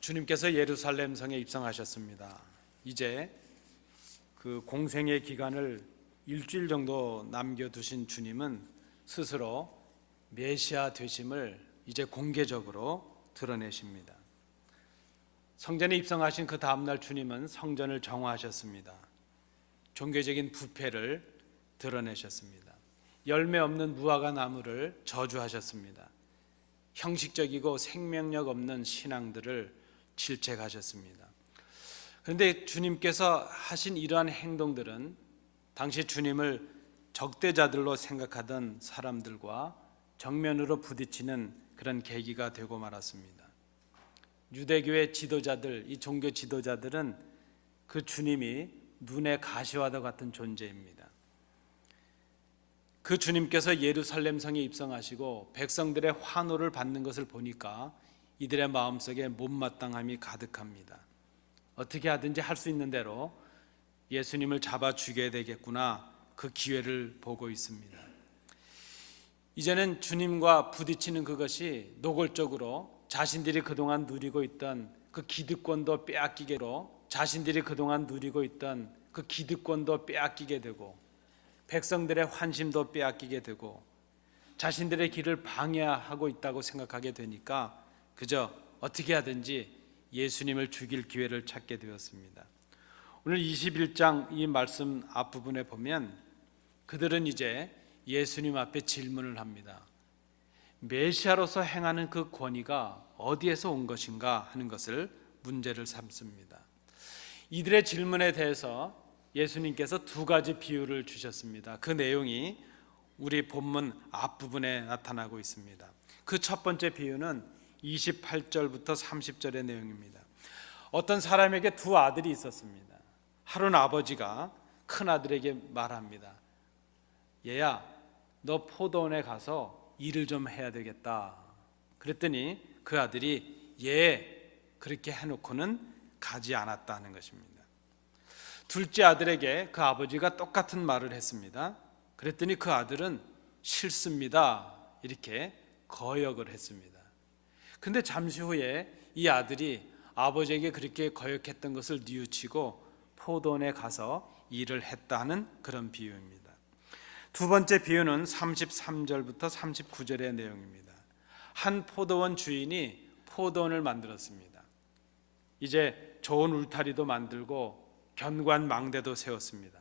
주님께서 예루살렘 성에 입성하셨습니다. 이제 그 공생의 기간을 일주일 정도 남겨두신 주님은 스스로 메시아 되심을 이제 공개적으로 드러내십니다. 성전에 입성하신 그 다음날 주님은 성전을 정화하셨습니다. 종교적인 부패를 드러내셨습니다. 열매 없는 무화과 나무를 저주하셨습니다. 형식적이고 생명력 없는 신앙들을 질책하셨습니다. 그런데 주님께서 하신 이러한 행동들은 당시 주님을 적대자들로 생각하던 사람들과 정면으로 부딪히는 그런 계기가 되고 말았습니다. 유대교의 지도자들, 이 종교 지도자들은 그 주님이 눈의 가시와도 같은 존재입니다. 그 주님께서 예루살렘 성에 입성하시고 백성들의 환호를 받는 것을 보니까 이들의 마음속에 못마땅함이 가득합니다. 어떻게 하든지 할 수 있는 대로 예수님을 잡아 죽여야 되겠구나, 그 기회를 보고 있습니다. 이제는 주님과 부딪히는 그것이 노골적으로 자신들이 그동안 누리고 있던 그 기득권도 빼앗기게 되고 백성들의 환심도 빼앗기게 되고 자신들의 길을 방해하고 있다고 생각하게 되니까 그저 어떻게 하든지 예수님을 죽일 기회를 찾게 되었습니다. 오늘 21장 이 말씀 앞부분에 보면 그들은 이제 예수님 앞에 질문을 합니다. 메시아로서 행하는 그 권위가 어디에서 온 것인가 하는 것을 문제를 삼습니다. 이들의 질문에 대해서 예수님께서 두 가지 비유를 주셨습니다. 그 내용이 우리 본문 앞부분에 나타나고 있습니다. 그 첫 번째 비유는 28절부터 30절의 내용입니다. 어떤 사람에게 두 아들이 있었습니다. 하루는 아버지가 큰 아들에게 말합니다. 얘야, 너 포도원에 가서 일을 좀 해야 되겠다. 그랬더니 그 아들이 그렇게 해놓고는 가지 않았다는 것입니다. 둘째 아들에게 그 아버지가 똑같은 말을 했습니다. 그랬더니 그 아들은 싫습니다, 이렇게 거역을 했습니다. 근데 잠시 후에 이 아들이 아버지에게 그렇게 거역했던 것을 뉘우치고 포도원에 가서 일을 했다는 그런 비유입니다. 두 번째 비유는 33절부터 39절의 내용입니다. 한 포도원 주인이 포도원을 만들었습니다. 이제 좋은 울타리도 만들고 견관망대도 세웠습니다.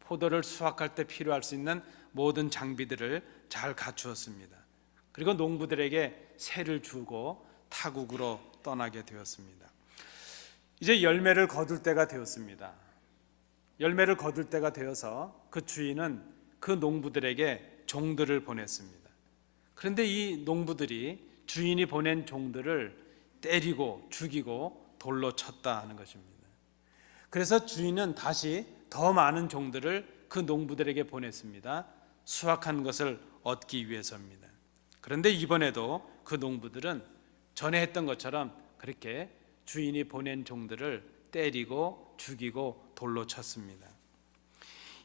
포도를 수확할 때 필요할 수 있는 모든 장비들을 잘 갖추었습니다. 그리고 농부들에게 세를 주고 타국으로 떠나게 되었습니다. 이제 열매를 거둘 때가 되었습니다. 열매를 거둘 때가 되어서 그 주인은 그 농부들에게 종들을 보냈습니다. 그런데 이 농부들이 주인이 보낸 종들을 때리고 죽이고 돌로 쳤다 하는 것입니다. 그래서 주인은 다시 더 많은 종들을 그 농부들에게 보냈습니다. 수확한 것을 얻기 위해서입니다. 그런데 이번에도 그 농부들은 전에 했던 것처럼 그렇게 주인이 보낸 종들을 때리고 죽이고 돌로 쳤습니다.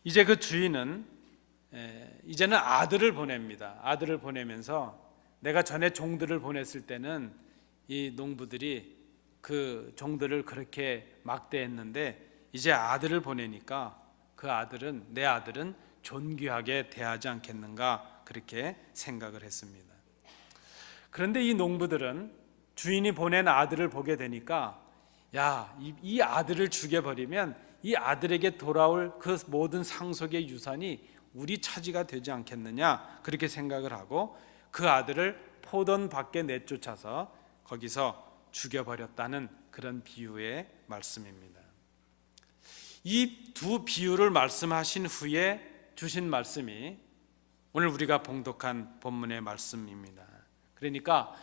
이제 그 주인은 이제는 아들을 보냅니다. 아들을 보내면서 내가 전에 종들을 보냈을 때는 이 농부들이 그 종들을 그렇게 막대했는데 이제 아들을 보내니까 내 아들은 존귀하게 대하지 않겠는가, 그렇게 생각을 했습니다. 그런데 이 농부들은 주인이 보낸 아들을 보게 되니까 이 아들을 죽여버리면 이 아들에게 돌아올 그 모든 상속의 유산이 우리 차지가 되지 않겠느냐, 그렇게 생각을 하고 그 아들을 포도원 밖에 내쫓아서 거기서 죽여버렸다는 그런 비유의 말씀입니다. 이 두 비유를 말씀하신 후에 주신 말씀이 오늘 우리가 봉독한 본문의 말씀입니다. 그러니까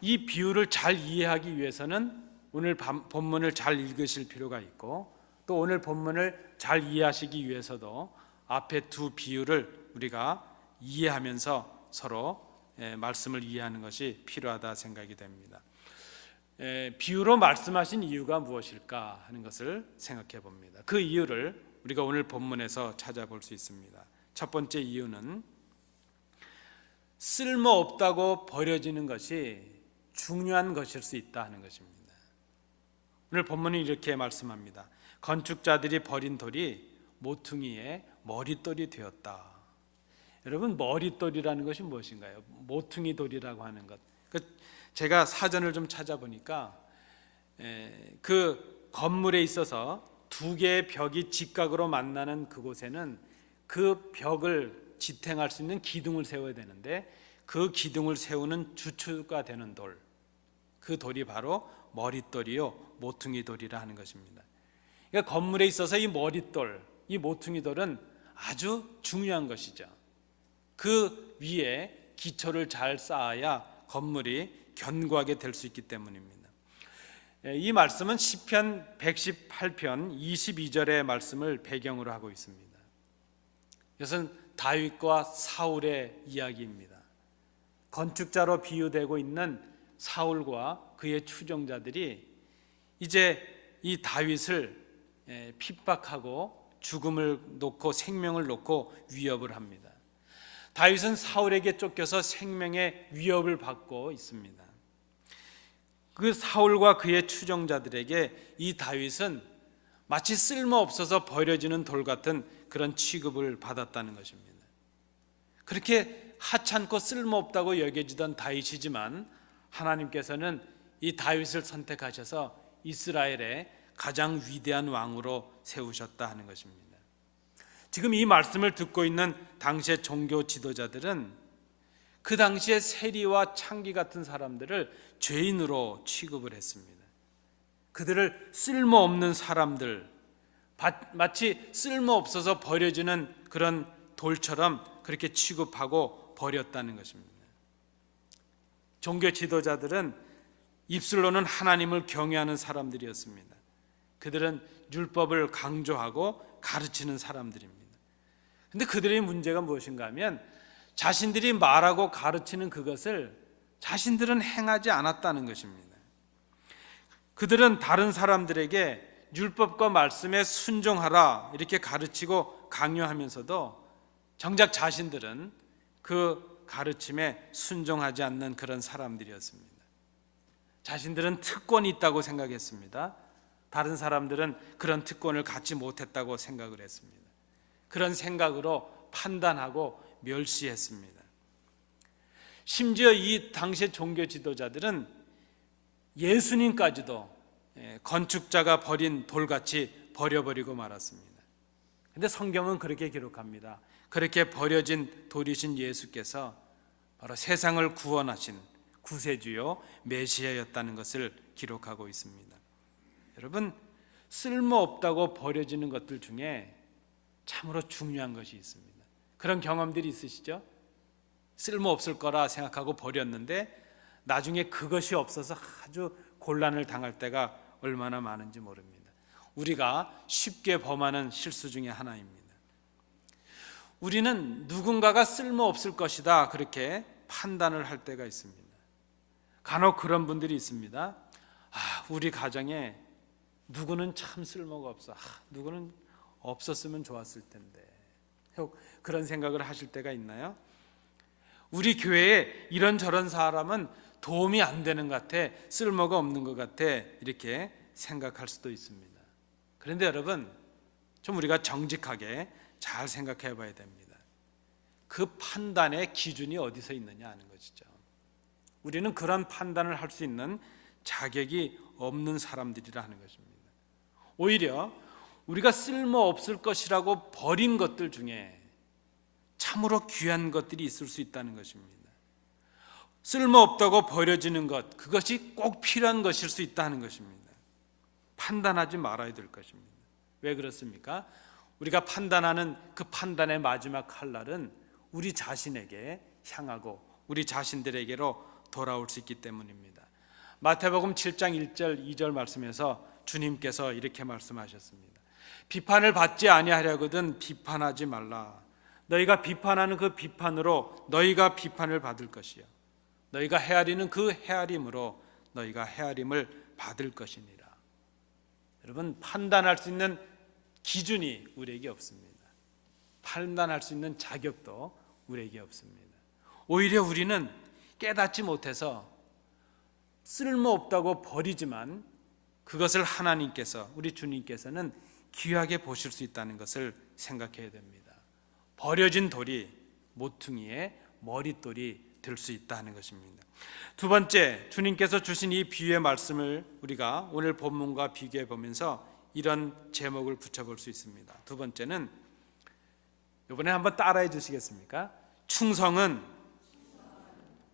이 비유를 잘 이해하기 위해서는 오늘 본문을 잘 읽으실 필요가 있고, 또 오늘 본문을 잘 이해하시기 위해서도 앞에 두 비유를 우리가 이해하면서 서로 말씀을 이해하는 것이 필요하다 생각이 됩니다. 비유로 말씀하신 이유가 무엇일까 하는 것을 생각해 봅니다. 그 이유를 우리가 오늘 본문에서 찾아볼 수 있습니다. 첫 번째 이유는 쓸모없다고 버려지는 것이 중요한 것일 수 있다 하는 것입니다. 오늘 본문은 이렇게 말씀합니다. 건축자들이 버린 돌이 모퉁이의 머릿돌이 되었다. 여러분, 머릿돌이라는 것이 무엇인가요? 모퉁이 돌이라고 하는 것. 제가 사전을 좀 찾아보니까 그 건물에 있어서 두 개의 벽이 직각으로 만나는 그곳에는 그 벽을 지탱할 수 있는 기둥을 세워야 되는데, 그 기둥을 세우는 주축가 되는 돌, 그 돌이 바로 머릿돌이요 모퉁이 돌이라 하는 것입니다. 그러니까 건물에 있어서 이 머릿돌, 이 모퉁이 돌은 아주 중요한 것이죠. 그 위에 기초를 잘 쌓아야 건물이 견고하게 될 수 있기 때문입니다. 이 말씀은 시편 118편 22절의 말씀을 배경으로 하고 있습니다. 이것은 다윗과 사울의 이야기입니다. 건축자로 비유되고 있는 사울과 그의 추종자들이 이제 이 다윗을 핍박하고 죽음을 놓고 생명을 놓고 위협을 합니다. 다윗은 사울에게 쫓겨서 생명의 위협을 받고 있습니다. 그 사울과 그의 추종자들에게 이 다윗은 마치 쓸모없어서 버려지는 돌 같은 그런 취급을 받았다는 것입니다. 그렇게 하찮고 쓸모없다고 여겨지던 다윗이지만 하나님께서는 이 다윗을 선택하셔서 이스라엘의 가장 위대한 왕으로 세우셨다 하는 것입니다. 지금 이 말씀을 듣고 있는 당시의 종교 지도자들은 그 당시에 세리와 창기 같은 사람들을 죄인으로 취급을 했습니다. 그들을 쓸모없는 사람들, 마치 쓸모없어서 버려지는 그런 돌처럼 그렇게 취급하고 버렸다는 것입니다. 종교 지도자들은 입술로는 하나님을 경외하는 사람들이었습니다. 그들은 율법을 강조하고 가르치는 사람들입니다. 그런데 그들의 문제가 무엇인가 하면 자신들이 말하고 가르치는 그것을 자신들은 행하지 않았다는 것입니다. 그들은 다른 사람들에게 율법과 말씀에 순종하라 이렇게 가르치고 강요하면서도 정작 자신들은 그 가르침에 순종하지 않는 그런 사람들이었습니다. 자신들은 특권이 있다고 생각했습니다. 다른 사람들은 그런 특권을 갖지 못했다고 생각을 했습니다. 그런 생각으로 판단하고 멸시했습니다. 심지어 이 당시의 종교 지도자들은 예수님까지도 건축자가 버린 돌같이 버려버리고 말았습니다. 그런데 성경은 그렇게 기록합니다. 그렇게 버려진 돌이신 예수께서 바로 세상을 구원하신 구세주요 메시아였다는 것을 기록하고 있습니다. 여러분, 쓸모없다고 버려지는 것들 중에 참으로 중요한 것이 있습니다. 그런 경험들이 있으시죠? 쓸모없을 거라 생각하고 버렸는데 나중에 그것이 없어서 아주 곤란을 당할 때가 얼마나 많은지 모릅니다. 우리가 쉽게 범하는 실수 중에 하나입니다. 우리는 누군가가 쓸모없을 것이다 그렇게 판단을 할 때가 있습니다. 간혹 그런 분들이 있습니다. 우리 가정에 누구는 참 쓸모가 없어. 누구는 없었으면 좋았을 텐데. 그런 생각을 하실 때가 있나요? 우리 교회에 이런저런 사람은 도움이 안 되는 것 같아, 쓸모가 없는 것 같아 이렇게 생각할 수도 있습니다. 그런데 여러분, 좀 우리가 정직하게 잘 생각해 봐야 됩니다. 그 판단의 기준이 어디서 있느냐 하는 것이죠. 우리는 그런 판단을 할 수 있는 자격이 없는 사람들이라 하는 것입니다. 오히려 우리가 쓸모없을 것이라고 버린 것들 중에 참으로 귀한 것들이 있을 수 있다는 것입니다. 쓸모없다고 버려지는 것, 그것이 꼭 필요한 것일 수 있다는 것입니다. 판단하지 말아야 될 것입니다. 왜 그렇습니까? 우리가 판단하는 그 판단의 마지막 칼날은 우리 자신에게 향하고 우리 자신들에게로 돌아올 수 있기 때문입니다. 마태복음 7장 1절 2절 말씀에서 주님께서 이렇게 말씀하셨습니다. 비판을 받지 아니하려거든 비판하지 말라. 너희가 비판하는 그 비판으로 너희가 비판을 받을 것이요 너희가 헤아리는 그 헤아림으로 너희가 헤아림을 받을 것이니라. 여러분, 판단할 수 있는 기준이 우리에게 없습니다. 판단할 수 있는 자격도 우리에게 없습니다. 오히려 우리는 깨닫지 못해서 쓸모없다고 버리지만 그것을 하나님께서, 우리 주님께서는 귀하게 보실 수 있다는 것을 생각해야 됩니다. 버려진 돌이 모퉁이의 머릿돌이 될 수 있다는 것입니다. 두 번째, 주님께서 주신 이 비유의 말씀을 우리가 오늘 본문과 비교해 보면서 이런 제목을 붙여볼 수 있습니다. 두 번째는, 이번에 한번 따라해 주시겠습니까? 충성은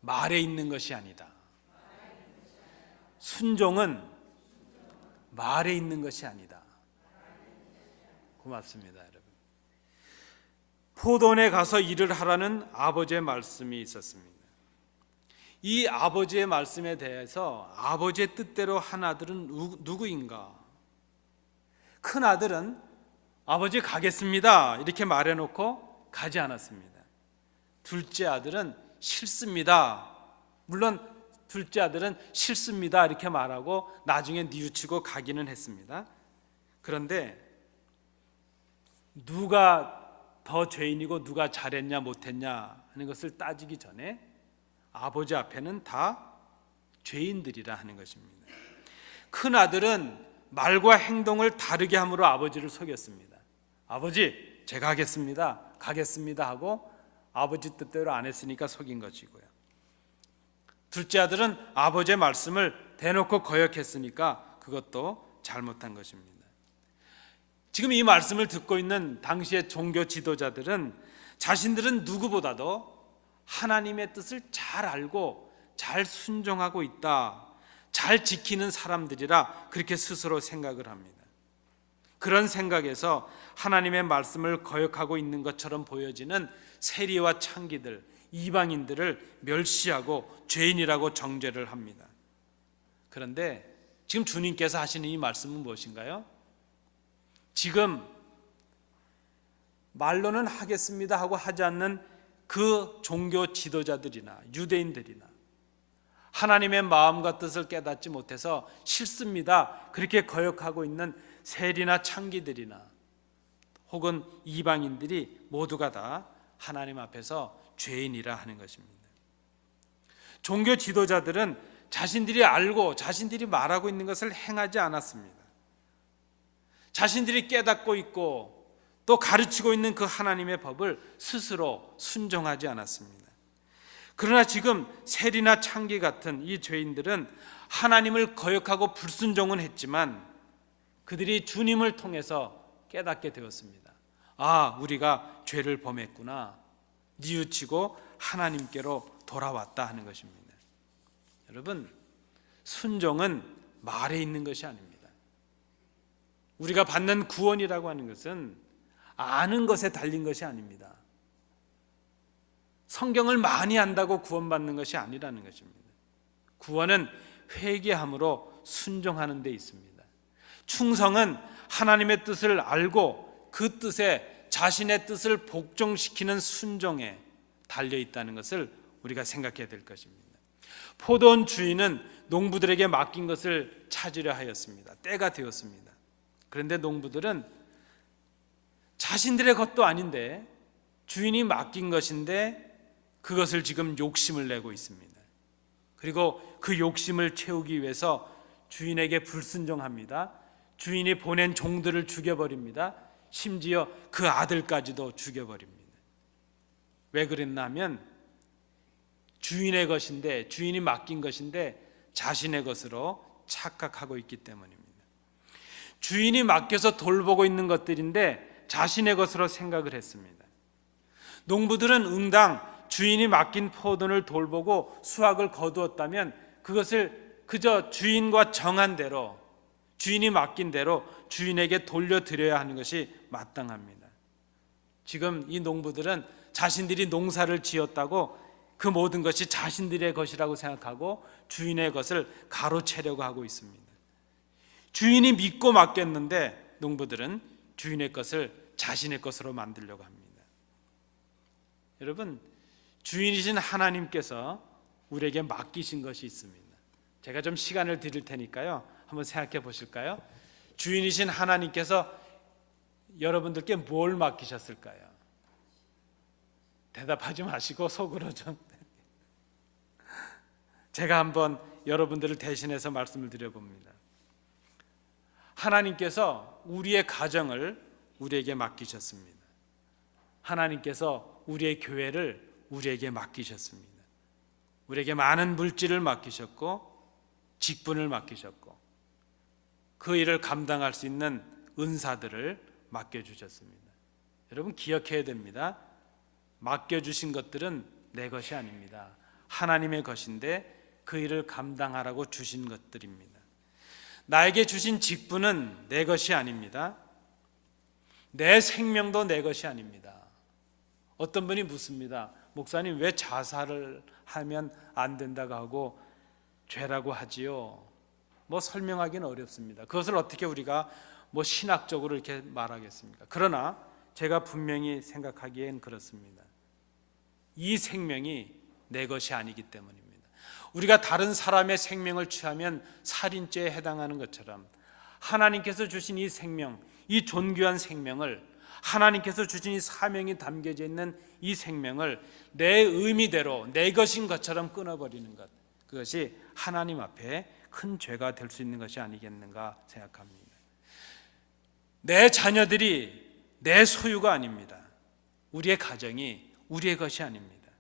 말에 있는 것이 아니다. 순종은 말에 있는 것이 아니다. 고맙습니다, 여러분. 포도원에 가서 일을 하라는 아버지의 말씀이 있었습니다. 이 아버지의 말씀에 대해서 아버지의 뜻대로 한 아들은 누구인가? 큰 아들은 아버지 가겠습니다 이렇게 말해놓고 가지 않았습니다. 둘째 아들은 싫습니다. 물론 둘째 아들은 싫습니다 이렇게 말하고 나중에 뉘우치고 가기는 했습니다. 그런데 누가 더 죄인이고 누가 잘했냐 못했냐 하는 것을 따지기 전에 아버지 앞에는 다 죄인들이라 하는 것입니다. 큰 아들은 말과 행동을 다르게 함으로 아버지를 속였습니다. 아버지, 제가 하겠습니다, 가겠습니다 하고 아버지 뜻대로 안 했으니까 속인 것이고요. 둘째 아들은 아버지의 말씀을 대놓고 거역했으니까 그것도 잘못한 것입니다. 지금 이 말씀을 듣고 있는 당시의 종교 지도자들은 자신들은 누구보다도 하나님의 뜻을 잘 알고 잘 순종하고 있다, 잘 지키는 사람들이라 그렇게 스스로 생각을 합니다. 그런 생각에서 하나님의 말씀을 거역하고 있는 것처럼 보여지는 세리와 창기들, 이방인들을 멸시하고 죄인이라고 정죄를 합니다. 그런데 지금 주님께서 하시는 이 말씀은 무엇인가요? 지금 말로는 하겠습니다 하고 하지 않는 그 종교 지도자들이나 유대인들이나 하나님의 마음과 뜻을 깨닫지 못해서 싫습니다 그렇게 거역하고 있는 세리나 창기들이나 혹은 이방인들이 모두가 다 하나님 앞에서 죄인이라 하는 것입니다. 종교 지도자들은 자신들이 알고 자신들이 말하고 있는 것을 행하지 않았습니다. 자신들이 깨닫고 있고 또 가르치고 있는 그 하나님의 법을 스스로 순종하지 않았습니다. 그러나 지금 세리나 창기 같은 이 죄인들은 하나님을 거역하고 불순종은 했지만 그들이 주님을 통해서 깨닫게 되었습니다. 아, 우리가 죄를 범했구나, 뉘우치고 하나님께로 돌아왔다 하는 것입니다. 여러분, 순종은 말에 있는 것이 아닙니다. 우리가 받는 구원이라고 하는 것은 아는 것에 달린 것이 아닙니다. 성경을 많이 안다고 구원받는 것이 아니라는 것입니다. 구원은 회개함으로 순종하는 데 있습니다. 충성은 하나님의 뜻을 알고 그 뜻에 자신의 뜻을 복종시키는 순종에 달려 있다는 것을 우리가 생각해야 될 것입니다. 포도원 주인은 농부들에게 맡긴 것을 찾으려 하였습니다. 때가 되었습니다. 그런데 농부들은 자신들의 것도 아닌데 주인이 맡긴 것인데 그것을 지금 욕심을 내고 있습니다. 그리고 그 욕심을 채우기 위해서 주인에게 불순종합니다. 주인이 보낸 종들을 죽여버립니다. 심지어 그 아들까지도 죽여버립니다. 왜 그랬나 하면 주인의 것인데, 주인이 맡긴 것인데 자신의 것으로 착각하고 있기 때문입니다. 주인이 맡겨서 돌보고 있는 것들인데 자신의 것으로 생각을 했습니다. 농부들은 응당 주인이 맡긴 포도를 돌보고 수확을 거두었다면 그것을 그저 주인과 정한 대로, 주인이 맡긴 대로 주인에게 돌려드려야 하는 것이 마땅합니다. 지금 이 농부들은 자신들이 농사를 지었다고 그 모든 것이 자신들의 것이라고 생각하고 주인의 것을 가로채려고 하고 있습니다. 주인이 믿고 맡겼는데 농부들은 주인의 것을 자신의 것으로 만들려고 합니다. 여러분, 주인이신 하나님께서 우리에게 맡기신 것이 있습니다. 제가 좀 시간을 드릴 테니까요, 한번 생각해 보실까요? 주인이신 하나님께서 여러분들께 뭘 맡기셨을까요? 대답하지 마시고 속으로 좀 제가 한번 여러분들을 대신해서 말씀을 드려봅니다. 하나님께서 우리의 가정을 우리에게 맡기셨습니다. 하나님께서 우리의 교회를 우리에게 맡기셨습니다. 우리에게 많은 물질을 맡기셨고 직분을 맡기셨고 그 일을 감당할 수 있는 은사들을 맡겨주셨습니다. 여러분 기억해야 됩니다. 맡겨주신 것들은 내 것이 아닙니다. 하나님의 것인데 그 일을 감당하라고 주신 것들입니다. 나에게 주신 직분은 내 것이 아닙니다. 내 생명도 내 것이 아닙니다. 어떤 분이 묻습니다. 목사님 왜 자살을 하면 안 된다고 하고 죄라고 하지요? 뭐 설명하기는 어렵습니다. 그것을 어떻게 우리가 뭐 신학적으로 이렇게 말하겠습니까? 그러나 제가 분명히 생각하기엔 그렇습니다. 이 생명이 내 것이 아니기 때문입니다. 우리가 다른 사람의 생명을 취하면 살인죄에 해당하는 것처럼 하나님께서 주신 이 생명, 이 존귀한 생명을, 하나님께서 주신 이 사명이 담겨져 있는 이 생명을 내 의미대로 내 것인 것처럼 끊어버리는 것, 그것이 하나님 앞에 큰 죄가 될 수 있는 것이 아니겠는가 생각합니다. 내 자녀들이 내 소유가 아닙니다. 우리의 가정이 우리의 것이 아닙니다.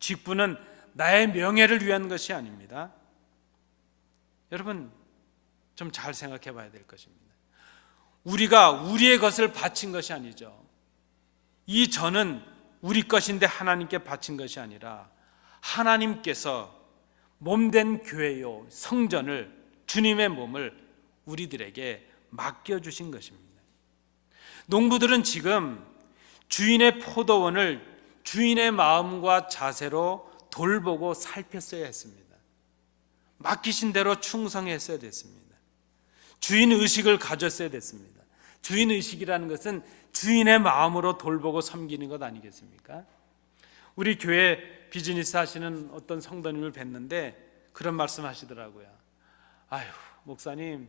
직분은 나의 명예를 위한 것이 아닙니다. 여러분 좀 잘 생각해 봐야 될 것입니다. 우리가 우리의 것을 바친 것이 아니죠. 이 전은 우리 것인데 하나님께 바친 것이 아니라 하나님께서 몸된 교회요 성전을, 주님의 몸을 우리들에게 맡겨주신 것입니다. 농부들은 지금 주인의 포도원을 주인의 마음과 자세로 돌보고 살폈어야 했습니다. 맡기신 대로 충성했어야 됐습니다. 주인 의식을 가졌어야 됐습니다. 주인 의식이라는 것은 주인의 마음으로 돌보고 섬기는 것 아니겠습니까? 우리 교회 비즈니스 하시는 어떤 성도님을 뵀는데 그런 말씀 하시더라고요. 아유 목사님,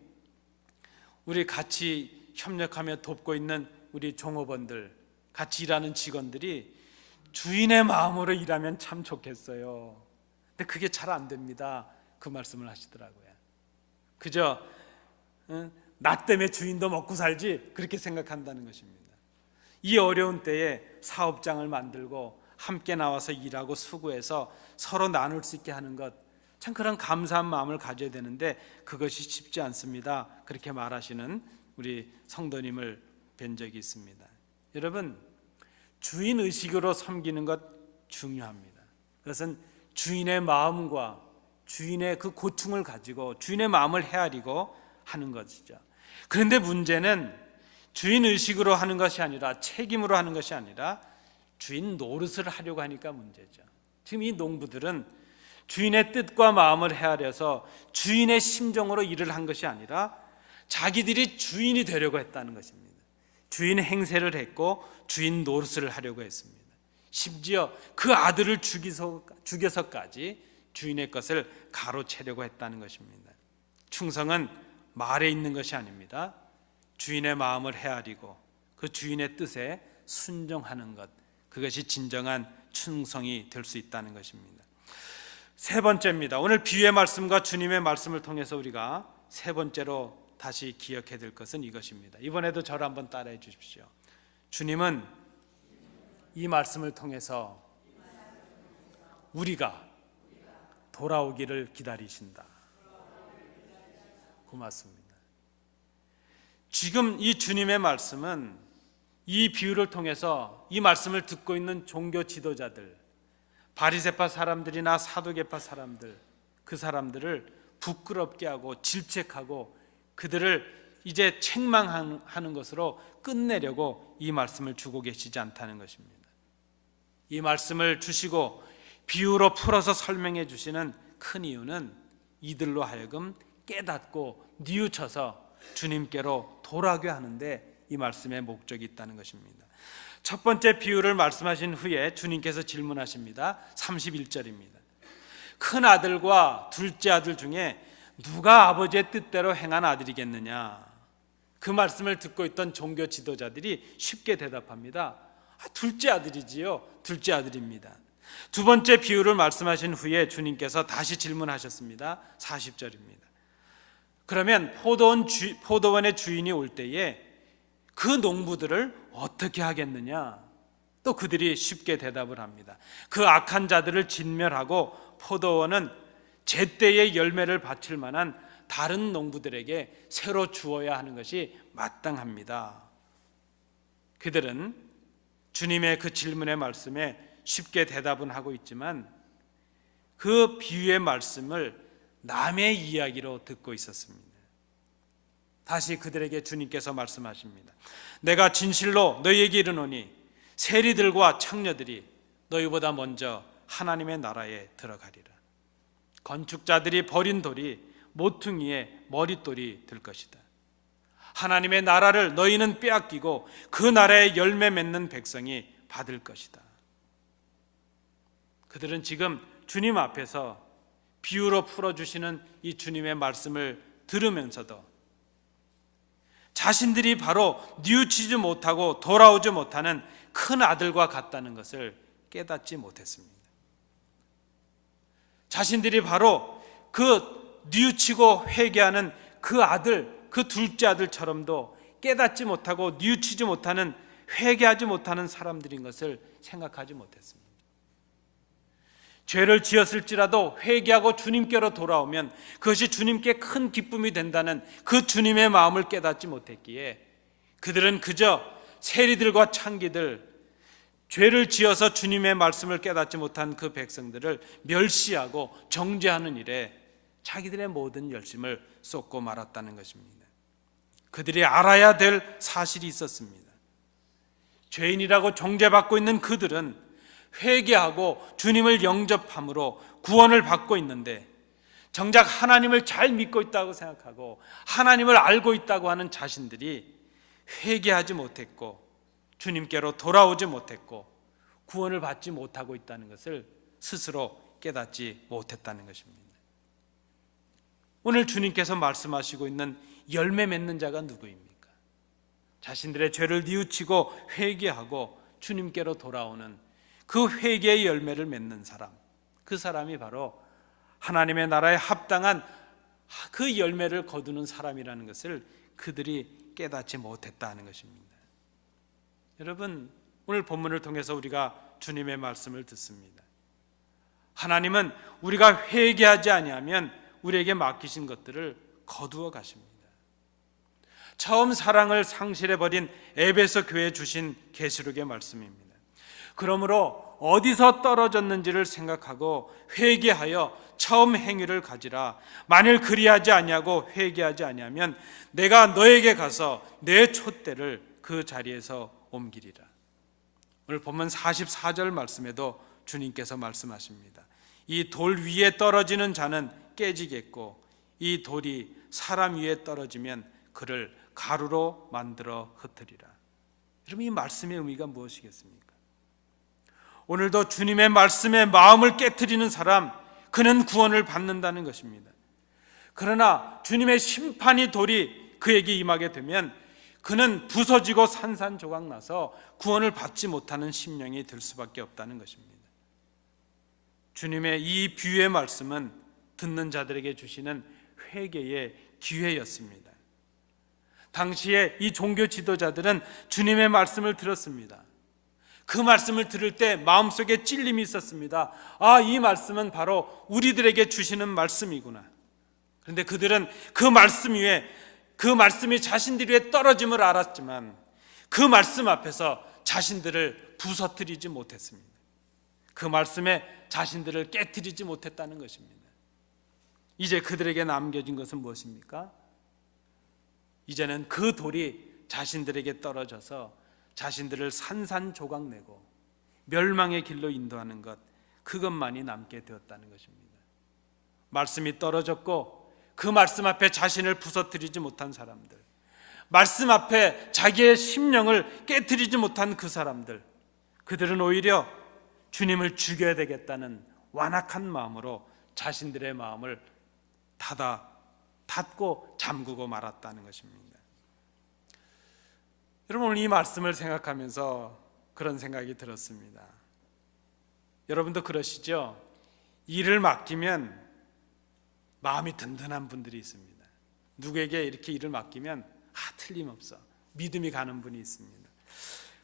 우리 같이 협력하며 돕고 있는 우리 종업원들, 같이 일하는 직원들이 주인의 마음으로 일하면 참 좋겠어요. 근데 그게 잘 안 됩니다. 그 말씀을 하시더라고요. 그저 나 때문에 주인도 먹고 살지 그렇게 생각한다는 것입니다. 이 어려운 때에 사업장을 만들고 함께 나와서 일하고 수고해서 서로 나눌 수 있게 하는 것, 참 그런 감사한 마음을 가져야 되는데 그것이 쉽지 않습니다. 그렇게 말하시는 우리 성도님을 뵌 적이 있습니다. 여러분 주인 의식으로 섬기는 것 중요합니다. 그것은 주인의 마음과 주인의 그 고충을 가지고 주인의 마음을 헤아리고 하는 것이죠. 그런데 문제는 주인 의식으로 하는 것이 아니라 책임으로 하는 것이 아니라 주인 노릇을 하려고 하니까 문제죠. 지금 이 농부들은 주인의 뜻과 마음을 헤아려서 주인의 심정으로 일을 한 것이 아니라 자기들이 주인이 되려고 했다는 것입니다. 주인 행세를 했고 주인 노릇을 하려고 했습니다. 심지어 그 아들을 죽여서까지 주인의 것을 가로채려고 했다는 것입니다. 충성은 말에 있는 것이 아닙니다. 주인의 마음을 헤아리고 그 주인의 뜻에 순종하는 것, 그것이 진정한 충성이 될 수 있다는 것입니다. 세 번째입니다. 오늘 비유의 말씀과 주님의 말씀을 통해서 우리가 세 번째로 다시 기억해야 될 것은 이것입니다. 이번에도 저를 한번 따라해 주십시오. 주님은 이 말씀을 통해서 우리가 돌아오기를 기다리신다. 고맙습니다. 지금 이 주님의 말씀은 이 비유를 통해서 이 말씀을 듣고 있는 종교 지도자들, 바리새파 사람들이나 사두개파 사람들, 그 사람들을 부끄럽게 하고 질책하고 그들을 이제 책망하는 것으로 끝내려고 이 말씀을 주고 계시지 않다는 것입니다. 이 말씀을 주시고 비유로 풀어서 설명해 주시는 큰 이유는 이들로 하여금 깨닫고 뉘우쳐서 주님께로 돌아가게 하는데 이 말씀의 목적이 있다는 것입니다. 첫 번째 비유를 말씀하신 후에 주님께서 질문하십니다. 31절입니다. 큰 아들과 둘째 아들 중에 누가 아버지의 뜻대로 행한 아들이겠느냐? 그 말씀을 듣고 있던 종교 지도자들이 쉽게 대답합니다. 둘째 아들이지요. 둘째 아들입니다. 두 번째 비유를 말씀하신 후에 주님께서 다시 질문하셨습니다. 40절입니다. 그러면 포도원의 주인이 올 때에 그 농부들을 어떻게 하겠느냐? 또 그들이 쉽게 대답을 합니다. 그 악한 자들을 진멸하고 포도원은 제때의 열매를 바칠 만한 다른 농부들에게 새로 주어야 하는 것이 마땅합니다. 그들은 주님의 그 질문의 말씀에 쉽게 대답은 하고 있지만 그 비유의 말씀을 남의 이야기로 듣고 있었습니다. 다시 그들에게 주님께서 말씀하십니다. 내가 진실로 너희에게 이르노니 세리들과 창녀들이 너희보다 먼저 하나님의 나라에 들어가리라. 건축자들이 버린 돌이 모퉁이의 머릿돌이 될 것이다. 하나님의 나라를 너희는 빼앗기고 그 나라의 열매 맺는 백성이 받을 것이다. 그들은 지금 주님 앞에서 비유로 풀어주시는 이 주님의 말씀을 들으면서도 자신들이 바로 뉘우치지 못하고 돌아오지 못하는 큰 아들과 같다는 것을 깨닫지 못했습니다. 자신들이 바로 그 뉘우치고 회개하는 그 아들, 그 둘째 아들처럼도 깨닫지 못하고 뉘우치지 못하는, 회개하지 못하는 사람들인 것을 생각하지 못했습니다. 죄를 지었을지라도 회개하고 주님께로 돌아오면 그것이 주님께 큰 기쁨이 된다는 그 주님의 마음을 깨닫지 못했기에 그들은 그저 세리들과 창기들, 죄를 지어서 주님의 말씀을 깨닫지 못한 그 백성들을 멸시하고 정죄하는 일에 자기들의 모든 열심을 쏟고 말았다는 것입니다. 그들이 알아야 될 사실이 있었습니다. 죄인이라고 정죄받고 있는 그들은 회개하고 주님을 영접함으로 구원을 받고 있는데 정작 하나님을 잘 믿고 있다고 생각하고 하나님을 알고 있다고 하는 자신들이 회개하지 못했고 주님께로 돌아오지 못했고 구원을 받지 못하고 있다는 것을 스스로 깨닫지 못했다는 것입니다. 오늘 주님께서 말씀하시고 있는 열매 맺는 자가 누구입니까? 자신들의 죄를 뉘우치고 회개하고 주님께로 돌아오는 그 회개의 열매를 맺는 사람, 그 사람이 바로 하나님의 나라에 합당한 그 열매를 거두는 사람이라는 것을 그들이 깨닫지 못했다는 것입니다. 여러분, 오늘 본문을 통해서 우리가 주님의 말씀을 듣습니다. 하나님은 우리가 회개하지 아니하면 우리에게 맡기신 것들을 거두어 가십니다. 처음 사랑을 상실해버린 에베소 교회에 주신 계시록의 말씀입니다. 그러므로 어디서 떨어졌는지를 생각하고 회개하여 처음 행위를 가지라. 만일 그리하지 아니하고 회개하지 아니하면 내가 너에게 가서 내 촛대를 그 자리에서 옮기리라. 오늘 본문 44절 말씀에도 주님께서 말씀하십니다. 이 돌 위에 떨어지는 자는 깨지겠고 이 돌이 사람 위에 떨어지면 그를 가루로 만들어 흩으리라. 여러분, 이 말씀의 의미가 무엇이겠습니까? 오늘도 주님의 말씀에 마음을 깨트리는 사람, 그는 구원을 받는다는 것입니다. 그러나 주님의 심판이 돌이 그에게 임하게 되면 그는 부서지고 산산조각 나서 구원을 받지 못하는 심령이 될 수밖에 없다는 것입니다. 주님의 이 비유의 말씀은 듣는 자들에게 주시는 회개의 기회였습니다. 당시에 이 종교 지도자들은 주님의 말씀을 들었습니다. 그 말씀을 들을 때 마음속에 찔림이 있었습니다. 아, 이 말씀은 바로 우리들에게 주시는 말씀이구나. 그런데 그들은 그 말씀 위에, 그 말씀이 자신들 위에 떨어짐을 알았지만 그 말씀 앞에서 자신들을 부서뜨리지 못했습니다. 그 말씀에 자신들을 깨트리지 못했다는 것입니다. 이제 그들에게 남겨진 것은 무엇입니까? 이제는 그 돌이 자신들에게 떨어져서 자신들을 산산조각내고 멸망의 길로 인도하는 것, 그것만이 남게 되었다는 것입니다. 말씀이 떨어졌고 그 말씀 앞에 자신을 부서뜨리지 못한 사람들, 말씀 앞에 자기의 심령을 깨트리지 못한 그 사람들, 그들은 오히려 주님을 죽여야 되겠다는 완악한 마음으로 자신들의 마음을 닫고 잠그고 말았다는 것입니다. 여러분, 오늘 이 말씀을 생각하면서 그런 생각이 들었습니다. 여러분도 그러시죠? 일을 맡기면 마음이 든든한 분들이 있습니다. 누구에게 이렇게 일을 맡기면 틀림없어 믿음이 가는 분이 있습니다.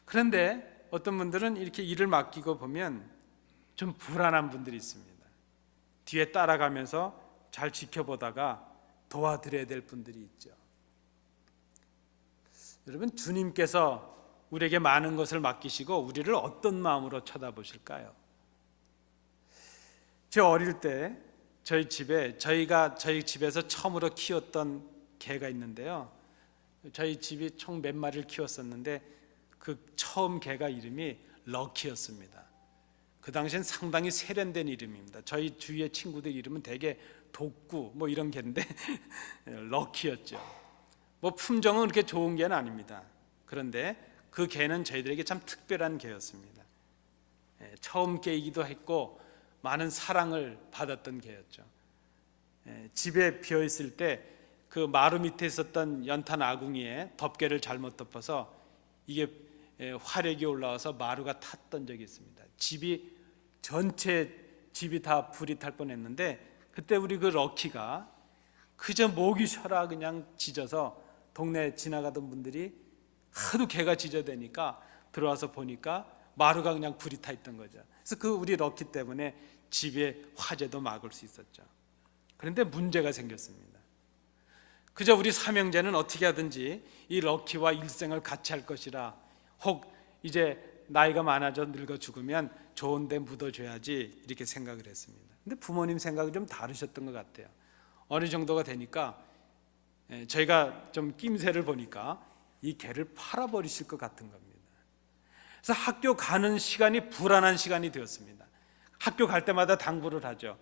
그런데 어떤 분들은 이렇게 일을 맡기고 보면 좀 불안한 분들이 있습니다. 뒤에 따라가면서 잘 지켜보다가 도와드려야 될 분들이 있죠. 여러분, 주님께서 우리에게 많은 것을 맡기시고 우리를 어떤 마음으로 쳐다보실까요? 저 어릴 때 저희 집에서 처음으로 키웠던 개가 있는데요. 저희 집이 총 몇 마리를 키웠었는데 그 처음 개가 이름이 럭키였습니다. 그 당시엔 상당히 세련된 이름입니다. 저희 주위의 친구들 이름은 되게 독구 뭐 이런 개인데 럭키였죠. 뭐 품종은 그렇게 좋은 개는 아닙니다. 그런데 그 개는 저희들에게 참 특별한 개였습니다. 처음 개이기도 했고 많은 사랑을 받았던 개였죠. 집에 비어 있을 때 그 마루 밑에 있었던 연탄 아궁이에 덮개를 잘못 덮어서 이게 화력이 올라와서 마루가 탔던 적이 있습니다. 전체 집이 다 불이 탈 뻔했는데 그때 우리 그 럭키가 그저 목이 쉬어라 그냥 짖어서 동네 지나가던 분들이 하도 개가 짖어대니까 들어와서 보니까 마루가 그냥 불이 타 있던 거죠. 그래서 그 우리 럭키 때문에 집에 화재도 막을 수 있었죠. 그런데 문제가 생겼습니다. 그저 우리 삼형제는 어떻게 하든지 이 럭키와 일생을 같이 할 것이라, 혹 이제 나이가 많아져 늙어 죽으면 좋은 데 묻어줘야지 이렇게 생각을 했습니다. 근데 부모님 생각이 좀 다르셨던 것 같아요. 어느 정도가 되니까 저희가 좀 낌새를 보니까 이 개를 팔아버리실 것 같은 겁니다. 그래서 학교 가는 시간이 불안한 시간이 되었습니다. 학교 갈 때마다 당부를 하죠.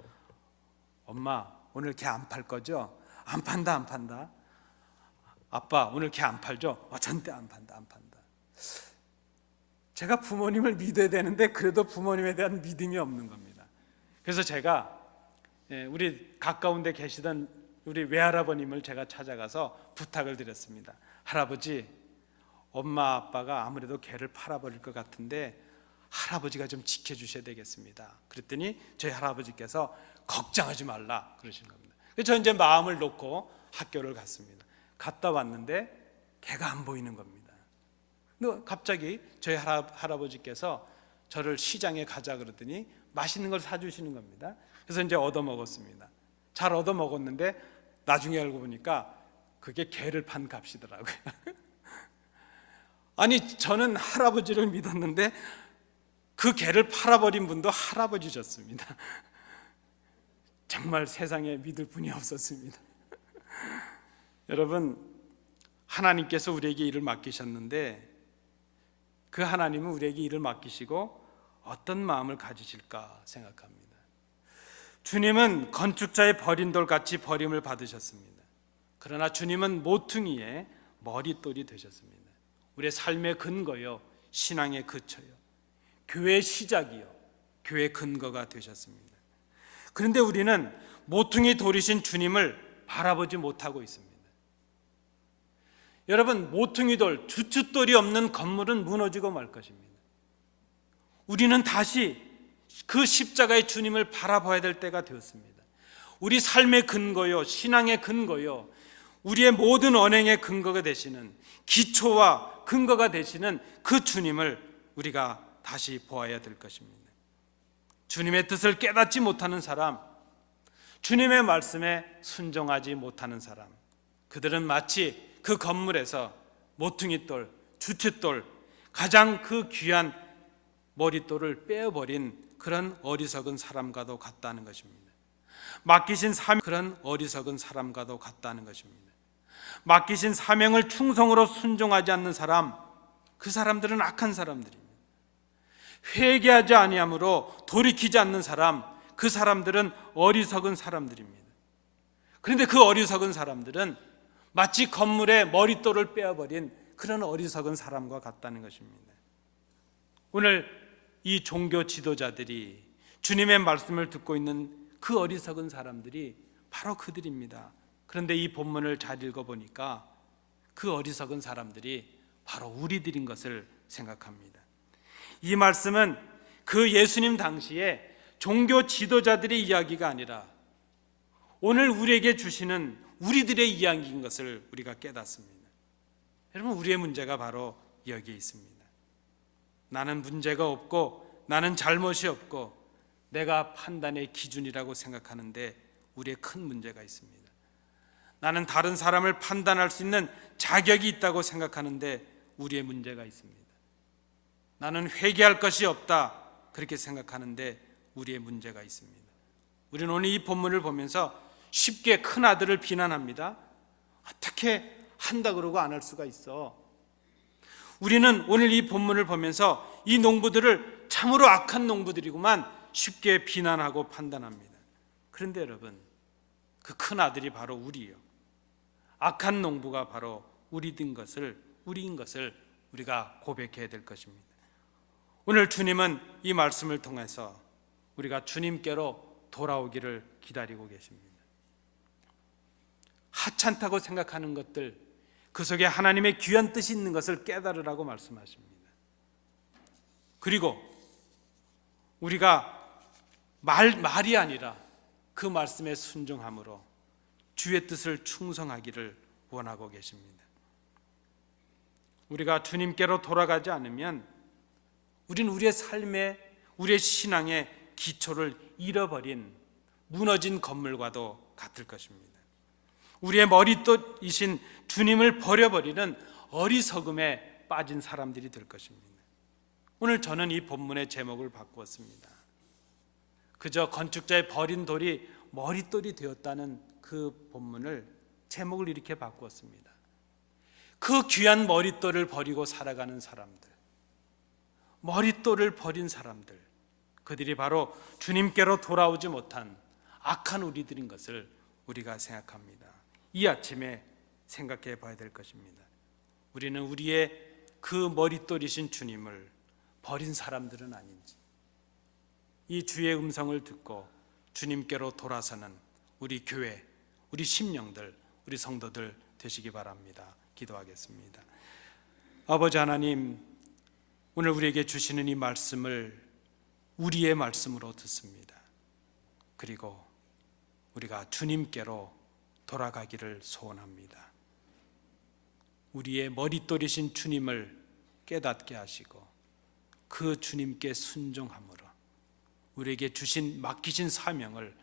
엄마 오늘 개 안 팔 거죠? 안 판다. 아빠 오늘 개 안 팔죠? 절대 안 판다. 제가 부모님을 믿어야 되는데 그래도 부모님에 대한 믿음이 없는 겁니다. 그래서 제가 우리 가까운 데 계시던 우리 외할아버님을 제가 찾아가서 부탁을 드렸습니다. 할아버지, 엄마 아빠가 아무래도 개를 팔아버릴 것 같은데 할아버지가 좀 지켜주셔야 되겠습니다. 그랬더니 저희 할아버지께서 걱정하지 말라 그러신 겁니다. 그래서 저 이제 마음을 놓고 학교를 갔습니다. 갔다 왔는데 개가 안 보이는 겁니다. 근데 갑자기 저희 할아버지께서 저를 시장에 가자 그러더니 맛있는 걸 사주시는 겁니다. 그래서 이제 얻어먹었습니다. 잘 얻어먹었는데 나중에 알고 보니까 그게 개를 판 값이더라고요. 아니 저는 할아버지를 믿었는데 그 개를 팔아버린 분도 할아버지셨습니다. 정말 세상에 믿을 분이 없었습니다. 여러분, 하나님께서 우리에게 일을 맡기셨는데 그 하나님은 우리에게 일을 맡기시고 어떤 마음을 가지실까 생각합니다. 주님은 건축자의 버린 돌같이 버림을 받으셨습니다. 그러나 주님은 모퉁이의 머릿돌이 되셨습니다. 우리의 삶의 근거요, 신앙의 그쳐요, 교회의 시작이요, 교회의 근거가 되셨습니다. 그런데 우리는 모퉁이 돌이신 주님을 바라보지 못하고 있습니다. 여러분, 모퉁이 돌, 주춧돌이 없는 건물은 무너지고 말 것입니다. 우리는 다시 그 십자가의 주님을 바라봐야 될 때가 되었습니다. 우리 삶의 근거요, 신앙의 근거요, 우리의 모든 언행의 근거가 되시는, 기초와 근거가 되시는 그 주님을 우리가 다시 보아야 될 것입니다. 주님의 뜻을 깨닫지 못하는 사람, 주님의 말씀에 순종하지 못하는 사람, 그들은 마치 그 건물에서 모퉁이돌, 주춧돌, 가장 그 귀한 머릿돌을 빼어버린 그런 어리석은 사람과도 같다는 것입니다. 맡기신 사명, 그런 어리석은 사람과도 같다는 것입니다. 맡기신 사명을 충성으로 순종하지 않는 사람, 그 사람들은 악한 사람들입니다. 회개하지 아니함으로 돌이키지 않는 사람, 그 사람들은 어리석은 사람들입니다. 그런데 그 어리석은 사람들은 마치 건물의 머릿돌을 빼어버린 그런 어리석은 사람과 같다는 것입니다. 오늘 이 종교 지도자들이 주님의 말씀을 듣고 있는 그 어리석은 사람들이 바로 그들입니다. 그런데 이 본문을 잘 읽어보니까 그 어리석은 사람들이 바로 우리들인 것을 생각합니다. 이 말씀은 그 예수님 당시에 종교 지도자들의 이야기가 아니라 오늘 우리에게 주시는 우리들의 이야기인 것을 우리가 깨닫습니다. 여러분, 우리의 문제가 바로 여기에 있습니다. 나는 문제가 없고 나는 잘못이 없고 내가 판단의 기준이라고 생각하는데 우리의 큰 문제가 있습니다. 나는 다른 사람을 판단할 수 있는 자격이 있다고 생각하는데 우리의 문제가 있습니다. 나는 회개할 것이 없다 그렇게 생각하는데 우리의 문제가 있습니다. 우리는 오늘 이 본문을 보면서 쉽게 큰 아들을 비난합니다. 어떻게 한다 그러고 안 할 수가 있어. 우리는 오늘 이 본문을 보면서 이 농부들을 참으로 악한 농부들이구만 쉽게 비난하고 판단합니다. 그런데 여러분, 그 큰 아들이 바로 우리예요. 악한 농부가 바로 우리인 것을 우리가 고백해야 될 것입니다. 오늘 주님은 이 말씀을 통해서 우리가 주님께로 돌아오기를 기다리고 계십니다. 하찮다고 생각하는 것들, 그 속에 하나님의 귀한 뜻이 있는 것을 깨달으라고 말씀하십니다. 그리고 우리가 말이 아니라 그 말씀에 순종함으로 주의 뜻을 충성하기를 원하고 계십니다. 우리가 주님께로 돌아가지 않으면 우리는 우리의 삶에, 우리의 신앙의 기초를 잃어버린 무너진 건물과도 같을 것입니다. 우리의 머릿돌이신 주님을 버려버리는 어리석음에 빠진 사람들이 될 것입니다. 오늘 저는 이 본문의 제목을 바꾸었습니다. 그저 건축자의 버린 돌이 머릿돌이 되었다는 그 본문을 제목을 이렇게 바꾸었습니다. 그 귀한 머릿돌을 버리고 살아가는 사람들, 머릿돌을 버린 사람들, 그들이 바로 주님께로 돌아오지 못한 악한 우리들인 것을 우리가 생각합니다. 이 아침에 생각해 봐야 될 것입니다. 우리는 우리의 그 머릿돌이신 주님을 버린 사람들은 아닌지, 이 주의 음성을 듣고 주님께로 돌아서는 우리 교회, 우리 심령들, 우리 성도들 되시기 바랍니다. 기도하겠습니다. 아버지 하나님, 오늘 우리에게 주시는 이 말씀을 우리의 말씀으로 듣습니다. 그리고 우리가 주님께로 돌아가기를 소원합니다. 우리의 머릿돌이신 주님을 깨닫게 하시고 그 주님께 순종함으로 우리에게 맡기신 사명을